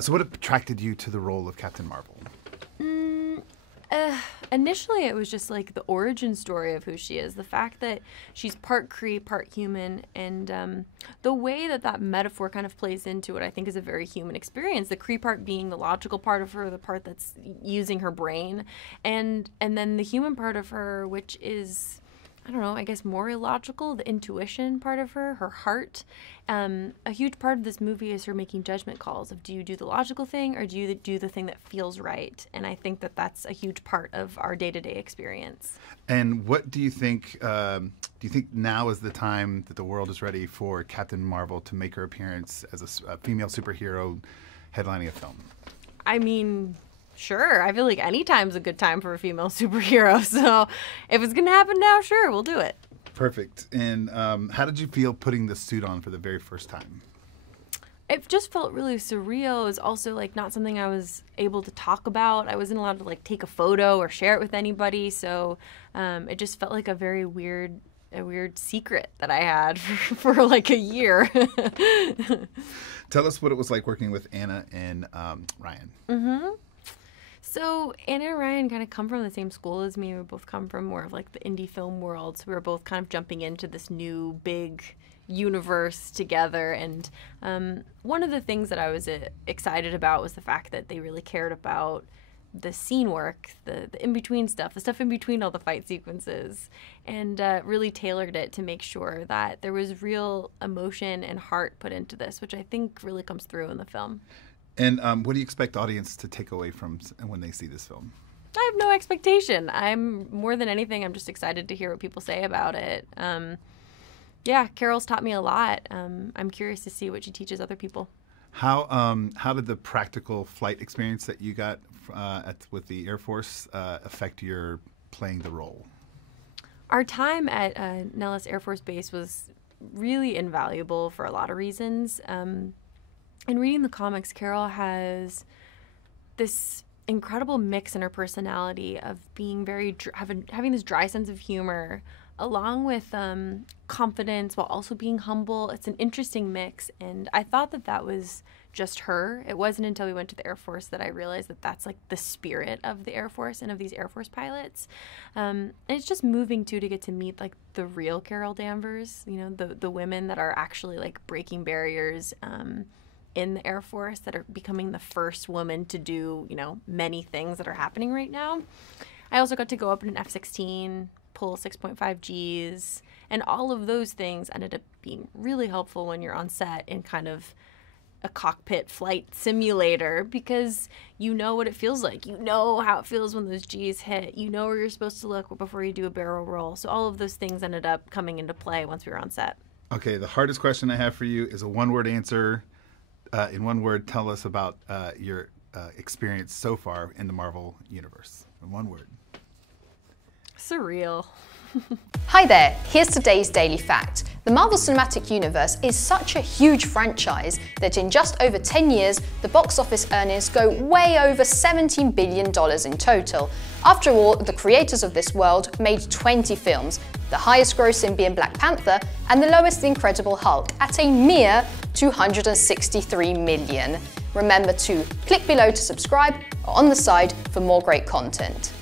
So what attracted you to the role of Captain Mar-Vell? Initially, it was just like the origin story of who she is. The fact that she's part Kree, part human, and the way that that metaphor kind of plays into it, I think, is a very human experience. The Kree part being the logical part of her, the part that's using her brain, and then the human part of her, which is, I don't know, I guess more illogical, the intuition part of her heart. A huge part of this movie is her making judgment calls of, do you do the logical thing or do you do the thing that feels right? And I think that that's a huge part of our day-to-day experience. And what do you think, now is the time that the world is ready for Captain Mar-Vell to make her appearance as a female superhero headlining a film? I mean, sure. I feel like any time's a good time for a female superhero. So if it's going to happen now, sure, we'll do it. Perfect. And how did you feel putting the suit on for the very first time? It just felt really surreal. It was also like not something I was able to talk about. I wasn't allowed to like take a photo or share it with anybody. So it just felt like a very weird secret that I had for like a year. Tell us what it was like working with Anna and Ryan. Mm-hmm. So Anna and Ryan kind of come from the same school as me. We both come from more of like the indie film world. So we were both kind of jumping into this new big universe together. And one of the things that I was excited about was the fact that they really cared about the scene work, the in-between stuff, the stuff in between all the fight sequences, and really tailored it to make sure that there was real emotion and heart put into this, which I think really comes through in the film. And what do you expect the audience to take away from when they see this film? I have no expectation. More than anything, I'm just excited to hear what people say about it. Yeah, Carol's taught me a lot. I'm curious to see what she teaches other people. How did the practical flight experience that you got with the Air Force affect your playing the role? Our time at Nellis Air Force Base was really invaluable for a lot of reasons. In reading the comics, Carol has this incredible mix in her personality of being having this dry sense of humor, along with confidence while also being humble. It's an interesting mix, and I thought that was just her. It wasn't until we went to the Air Force that I realized that that's like the spirit of the Air Force and of these Air Force pilots. And it's just moving too to get to meet like the real Carol Danvers, you know, the women that are actually like breaking barriers in the Air Force, that are becoming the first woman to do, you know, many things that are happening right now. I also got to go up in an F-16, pull 6.5 Gs, and all of those things ended up being really helpful when you're on set in kind of a cockpit flight simulator, because you know what it feels like. You know how it feels when those Gs hit. You know where you're supposed to look before you do a barrel roll. So all of those things ended up coming into play once we were on set. Okay, the hardest question I have for you is a one-word answer. In one word, tell us about your experience so far in the Mar-Vell universe. In one word. Surreal. Hi there, here's today's Daily Fact. The Marvel Cinematic Universe is such a huge franchise that in just over 10 years, the box office earnings go way over $17 billion in total. After all, the creators of this world made 20 films, the highest grossing being Black Panther, and the lowest The Incredible Hulk at a mere $263 million. Remember to click below to subscribe or on the side for more great content.